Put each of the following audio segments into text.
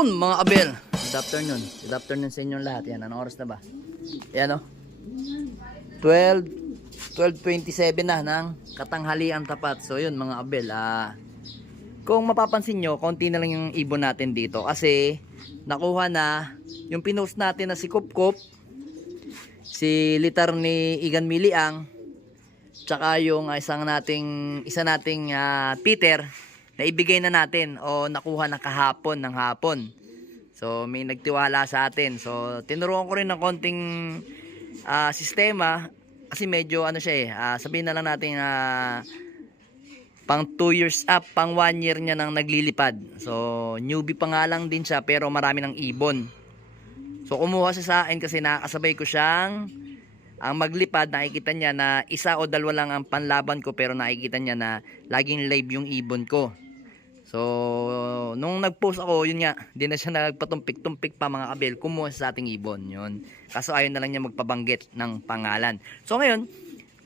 Yun mga abel. Good afternoon. Good afternoon sa inyong lahat. Yan, anong oras na ba? Yan o. 12:27 na ng katanghalian tapat. So yun mga abel. Kung mapapansin nyo, konti na lang yung ibon natin dito. Kasi nakuha na yung pinost natin na si Kupkup, si litar ni Igan Miliang, tsaka yung isa nating Peter na ibigay na natin o nakuha na kahapon ng hapon. So may nagtiwala sa atin. So tinuruan ko rin ng konting sistema kasi medyo ano siya sabihin na lang natin pang 2 years up, pang 1 year niya nang naglilipad. So newbie pa nga lang din siya pero marami ng ibon. So kumuha siya sa akin kasi nakakasabay ko siyang ang maglipad. Nakikita niya na isa o dalawa lang ang panlaban ko pero nakikita niya na laging live yung ibon ko. So nung nag-post ako, yun nga, di na siya nagpatumpik-tumpik pa mga kabel, kumuha sa ating ibon yun. Kaso ayaw na lang niya magpabanggit ng pangalan. So ngayon,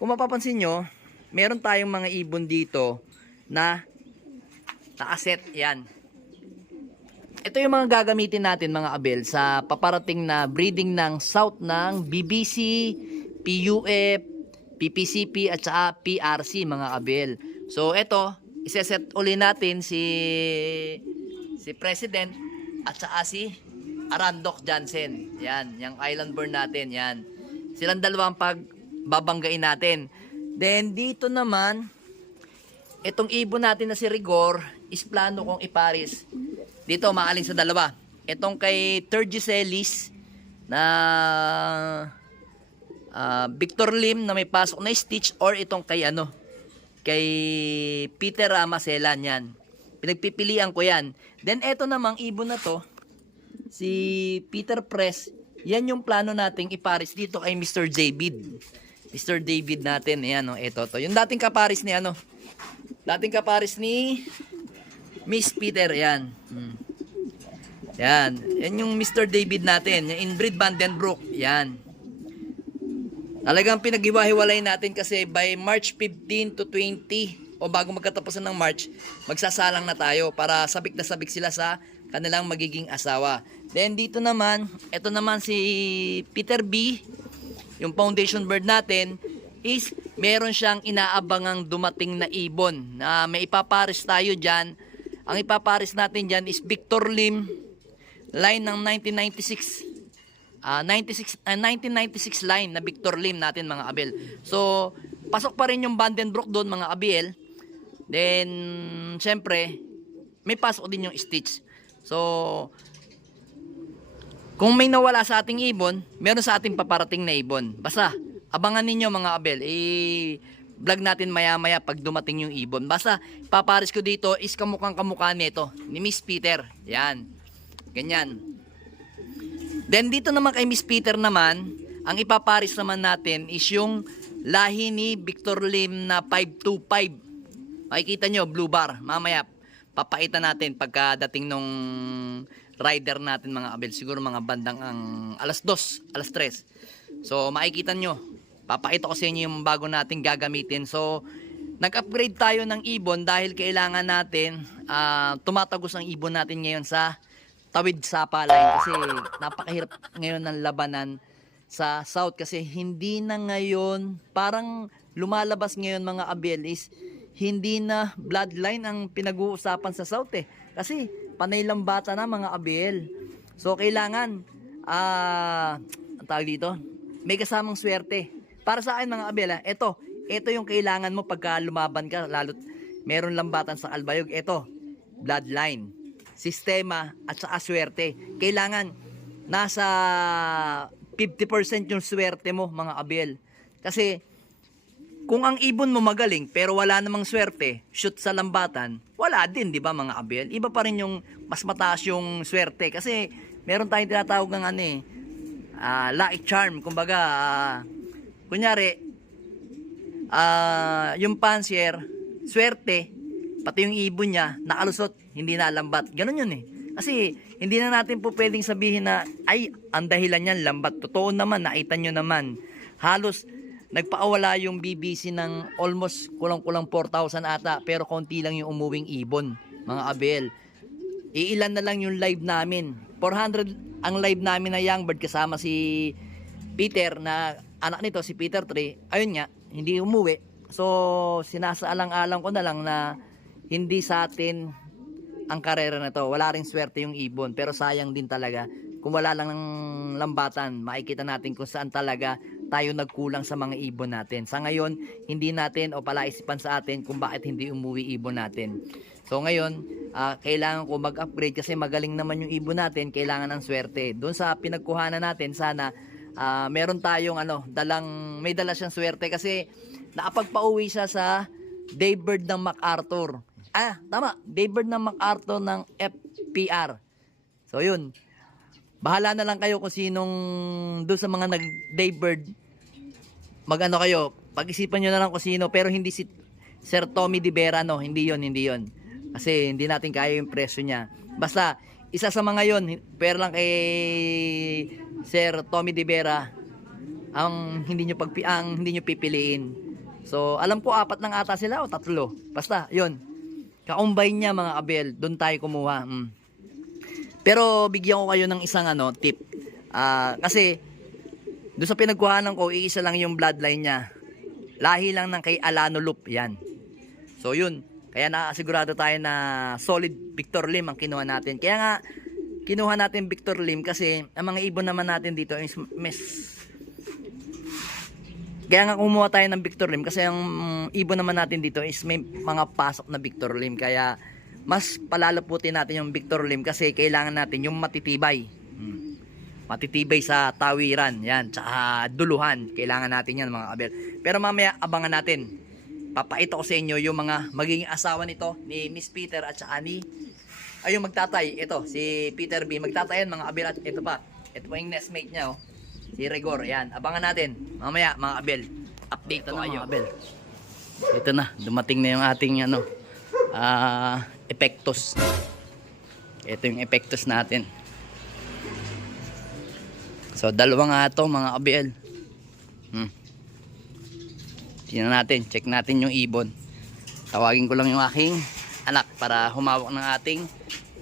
kung mapapansin nyo, meron tayong mga ibon dito na nakaset. Yan. Ito yung mga gagamitin natin mga abel sa paparating na breeding ng South ng BBC, PUF, PPCP at saka PRC mga abel. So ito, iseset uli natin si President at saka si Arandok Jansen. Yan, yung island bird natin. Yan. Silang dalawang pagbabanggain natin. Then dito naman, itong ibon natin na si Rigor is plano kong iparis. Dito maalin sa dalawa. Itong kay Turgiselis na Victor Lim na may pasok na stitch, or itong kay kay Peter Ramaselan. Yan. Pinagpipilian ko yan. Then eto namang ibon na to, si Peter Press. Yan yung plano nating iparis dito kay Mr. David. Mr. David natin. Ayan o, eto to. Yung dating kaparis ni dating kaparis ni Miss Peter. Yan. Yan. Yan yung Mr. David natin. Yung inbreed Vandenbroek. Yan. Talagang pinag-iwahiwalay natin kasi by March 15 to 20 o bago magkatapusan ng March, magsasalang na tayo para sabik na sabik sila sa kanilang magiging asawa. Then dito naman, ito naman si Peter B, yung foundation bird natin, is meron siyang inaabangang dumating na ibon na may ipaparis tayo dyan. Ang ipaparis natin dyan is Victor Lim, line ng 1996 line na Victor Lim natin mga abel. So pasok pa rin yung Vandenbroek doon mga abel. Then syempre may pasok din yung stitch. So kung may nawala sa ating ibon, meron sa ating paparating na ibon. Basta abangan ninyo mga abel, vlog natin maya maya pag dumating yung ibon. Basta paparis ko dito is kamukhang kamukha nito ni Miss Peter. Yan, ganyan. Then dito naman kay Miss Peter naman, ang ipaparis naman natin is yung lahi ni Victor Lim na 525. Makikita nyo, blue bar. Mamaya, papakita natin pagkadating nung rider natin mga abel. Siguro mga bandang alas 2, alas 3. So makikita nyo, papakita ko sa inyo yung bago natin gagamitin. So nag-upgrade tayo ng ibon dahil kailangan natin tumatagos ang ibon natin ngayon sa Tawid Sapa line kasi napakahirap ngayon ng labanan sa South kasi hindi na ngayon, parang lumalabas ngayon mga abel is hindi na bloodline ang pinag-uusapan sa South kasi panay lambata na mga abel. So kailangan ang tawag dito, may kasamang swerte. Para sa akin mga abel, ito yung kailangan mo pagka lumaban ka, lalo't meron lambatan sa Albayog. Ito, bloodline, sistema at saka swerte. Kailangan nasa 50% yung swerte mo mga abel. Kasi kung ang ibon mo magaling pero wala namang swerte, shoot sa lambatan, wala din, di ba mga abel? Iba pa rin yung mas mataas yung swerte kasi meron tayong tinatawag ng lucky charm. Kumbaga, kunyari, yung pansier, swerte, pati yung ibon niya, nakalusot, hindi na lambat. Ganun yun Kasi, hindi na natin po pwedeng sabihin na, ay, ang dahilan yan, lambat. Totoo naman, nakita nyo naman. Halos, nagpaawala yung BBC ng almost kulang-kulang 4,000 ata, pero konti lang yung umuwing ibon, mga abel. iilan na lang yung live namin. 400 ang live namin na Young Bird kasama si Peter na anak nito, si Peter 3. Ayun nga, hindi umuwi. So, sinasaalang-alang ko na lang na hindi sa atin ang karera na to. Wala ring swerte yung ibon. Pero sayang din talaga. Kung wala lang ng lambatan, makikita natin kung saan talaga tayo nagkulang sa mga ibon natin. Sa ngayon, hindi natin o palaisipan sa atin kung bakit hindi umuwi ibon natin. So ngayon, kailangan ko mag-upgrade kasi magaling naman yung ibon natin, kailangan ng swerte. Doon sa pinagkuhanan natin, sana meron tayong may dala siyang swerte kasi nakapagpauwi siya sa Daybird ng MacArthur. Tama, Daybird ng MacArthur ng FPR. So yun, bahala na lang kayo kung sinong doon sa mga nag-Daybird, mag-ano kayo, pag-isipan nyo na lang kung sino, pero hindi si Sir Tommy De Vera, no, hindi yon. Kasi hindi natin kaya yung presyo niya. Basta, isa sa mga yon, pero lang kay Sir Tommy De Vera, ang hindi nyo pipiliin. So, alam ko 4 lang ata sila o 3. Basta, yon. Ka-combine niya mga abel, doon tayo kumuha. Pero bigyan ko kayo ng isang tip. Kasi doon sa pinagkuhanan ko, iisa lang yung bloodline niya. Lahi lang ng kay Alano Loop, yan. So yun, kaya nakasigurado tayo na solid Victor Lim ang kinuha natin. Kaya nga, kinuha natin Victor Lim kasi ang mga ibon naman natin dito is kaya nga kumuha tayo ng Victor Lim kasi ang ibon naman natin dito is may mga pasok na Victor Lim. Kaya mas palalaputin natin yung Victor Lim kasi kailangan natin yung matitibay. Matitibay sa tawiran, yan, tsaka duluhan. Kailangan natin yan mga kabel. Pero mamaya abangan natin. Papakita ko sa inyo yung mga magiging asawa nito ni Miss Peter at saka yung magtatay. Ito, si Peter B. Magtatayan mga kabel at ito pa. Ito pa yung nestmate niya, oh. Si Rigor, yan. Abangan natin. Mamaya mga kabel. Update ko kayo. Mga kabel. Ito na, dumating na yung ating epektos. Ito yung epektos natin. So, 2 nga ito mga kabel. Tingnan natin, check natin yung ibon. Tawagin ko lang yung aking anak para humawak ng ating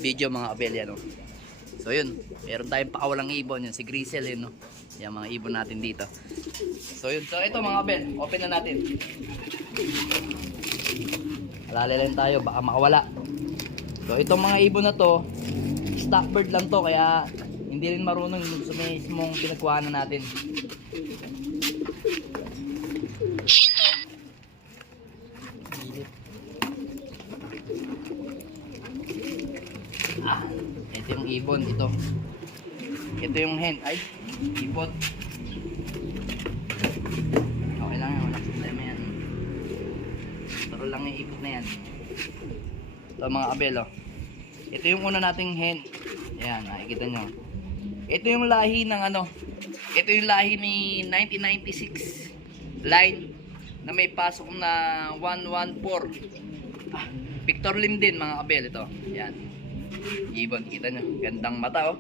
video mga kabel yan, oh. So yun, meron tayong pakawalang ibon, yun si Grisel yun, no? Yung mga ibon natin dito. So yun, so ito mga kabel, open na natin. Alala tayo, baka makawala. So itong mga ibon na to, stock bird lang to, kaya hindi rin marunong sa mismong pinagkuhanan natin. Ito yung ibon, ito. Ito yung hen, ay, ibon. Okay lang yan, walang problema yan. Taro lang yung ikot na yan. Ito mga kabel, oh. Ito yung una nating hen. Ayan, nakikita nyo. Ito yung lahi ng ito yung lahi ni 1996 line na may pasok na 114. Victor Lim din mga kabel, ito. Ayan. Ibon, kita nyo. Gandang mata, oh.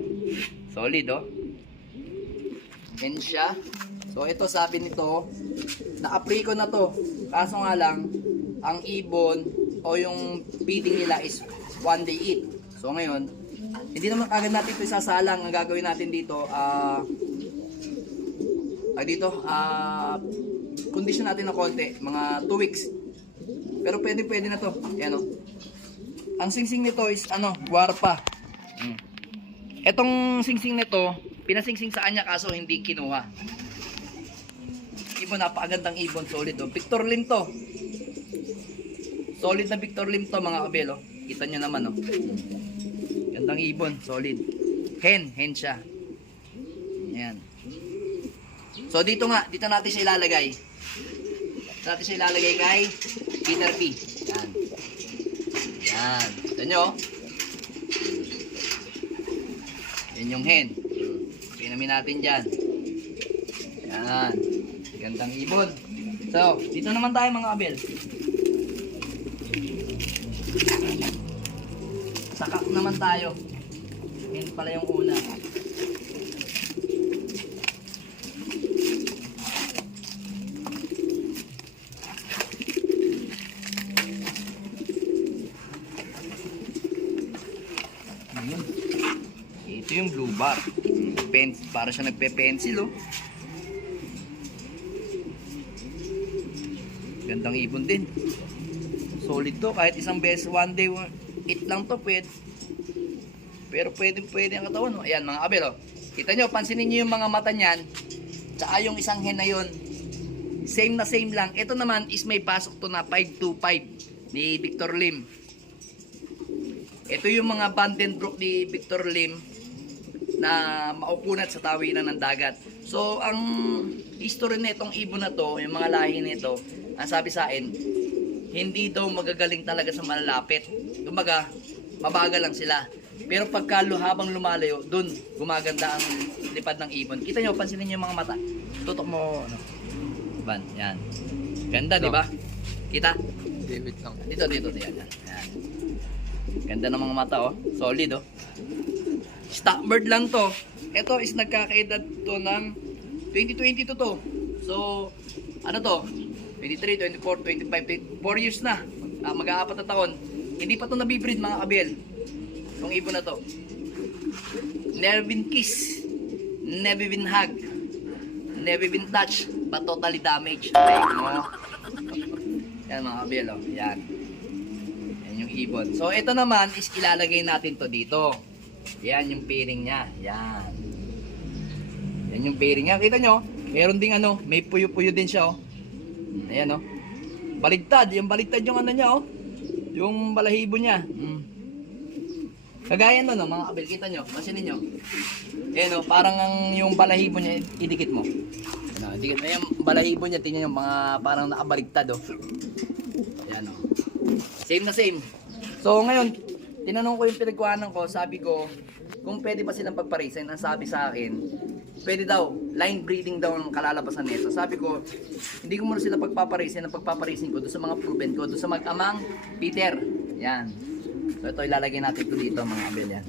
Solid, oh. Yan siya. So, ito sabi nito, na-apri ko na to. Kaso nga lang, ang ibon o yung feeding nila is 1 day eat. So, ngayon, hindi naman agad natin ito isasalang. Ang gagawin natin dito, condition natin ng konti. Mga 2 weeks. Pero pwede na to. Yan, oh. Ang singsing nito is guarpa. Etong singsing nito, pinasingsing sa kanya kaso hindi kinuha. Ibon, napakagandang ibon, solid, oh. Victor Lim to. Solid na Victor Lim to mga kabel, oh. Kita nyo naman, oh. Gandang ibon, solid. Hen siya. Ayan. So dito natin siya ilalagay. Kay Peter P. Yan. Yan. Ito nyo. Yan yung hen. Pinamin natin dyan. Yan. Gandang ibon. So, dito naman tayo mga kabel. Sakak naman tayo. Hen pala yung una. Ito yung blue bar. Para siya nagpe-pencil, oh. Gandang ibon din. Solid to. Kahit isang beses, one day, eat lang to, pwede. Pero pwede ang katawan, oh. Ayan, mga kabel, oh. Kita nyo, pansinin nyo yung mga mata niyan. Tsaka yung isang hen na yun. Same na same lang. Ito naman is may pasok to na 525 ni Victor Lim. Ito yung mga Vandenbroek ni Victor Lim na maukunat sa tawiran ng dagat. So, ang history nitong ibon na to, yung mga lahi nito, ang sabi sa akin, hindi daw magagaling talaga sa malalapit. Kumbaga, mabagal lang sila. Pero pagka habang lumalayo, dun gumaganda ang lipad ng ibon. Kita nyo, pansinin nyo yung mga mata. Tutok mo, ano. Ban, yan. Ganda, di ba? Kita? David lang. Dito. Yan. Ganda ng mga mata, oh. Solid, oh. Stockbird lang to. Ito is nagkakaedad to ng 2022 to. So, ano to? 23, 24, 25, 4 years na. Mag-aapat na taon. Hindi pa to nabibreed, mga kabel. Itong ibon na to. Never been kiss. Never been hug. Never been touch. But totally damaged. Okay, no? Yan, mga kabel, oh. Yan. Yan yung ibon. So, ito naman is ilalagay natin to dito. Yan yung pairing niya. Yan. Yan yung pairing niya. Kita nyo, meron ding ano, may puyo-puyo din siya, oh. Ayan, oh. Baligtad. Yung baligtad yung ano niya, oh. Yung balahibo niya. Kagaya no, mga kabel. Kita nyo, masinin nyo. Ayan, oh. Parang yung balahibo niya, idikit mo. Ano, idikit mo. Yung balahibo niya, tingnan nyo, mga parang nakabaligtad, oh. Ayan, oh. Same na same. So, ngayon, tinanong ko yung pinagkuhanan ko, sabi ko, kung pwede pa silang pagparisin, ang sabi sa akin, pwede daw, line breeding daw ang kalalabasan nito. Sabi ko, hindi ko muna sila pagpaparisin, ang pagpaparisin ko doon sa mga proven ko, doon sa mag-amang Peter. Yan. So ito, ilalagay natin ito dito, mga abel yan.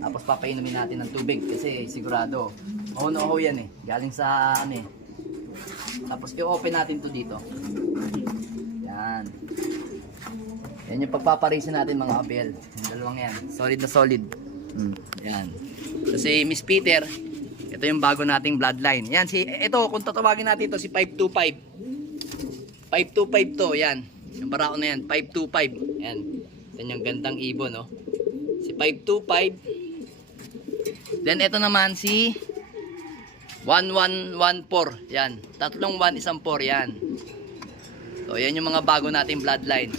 Tapos papainumin natin ng tubig kasi sigurado, oho yan eh. Galing sa ano eh. Tapos i-open natin ito dito. Yan. Yan yung pagpaparisin natin, mga abel. Yung dalawang yan. Solid na solid. Yan. So si Miss Peter, ito yung bago nating bloodline. Yan, ito, kung tatawagin natin ito, si 525. 525 to, yan. Yung barako na yan, 525. Yan. Yan yung gandang ibon, no? Si 525. Then, ito naman si 1114. Yan. Tatlong 1, isang 4. Yan. So, yan yung mga bago nating bloodline.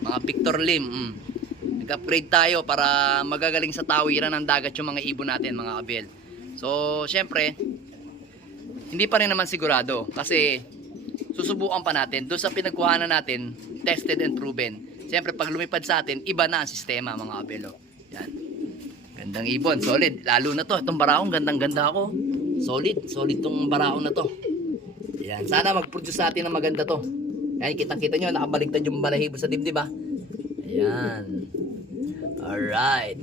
Mga Victor Lim. Nag-upgrade tayo para magagaling sa tawiran ng dagat yung mga ibon natin, mga kabel. So, syempre, hindi pa rin naman sigurado kasi susubukan pa natin. Doon sa pinagkuhanan natin, tested and proven. Syempre, pag lumipad sa atin, iba na ang sistema, mga kabelo. Yan. Gandang ibon, solid. Lalo na to, itong baraong, gandang-ganda ako. Solid tong baraong na to. Yan. Sana mag-produce sa atin ng maganda to. Yan, kitang-kita nyo, nakabaligtad yung balahibo sa dibdib, ha. Yan. Alright.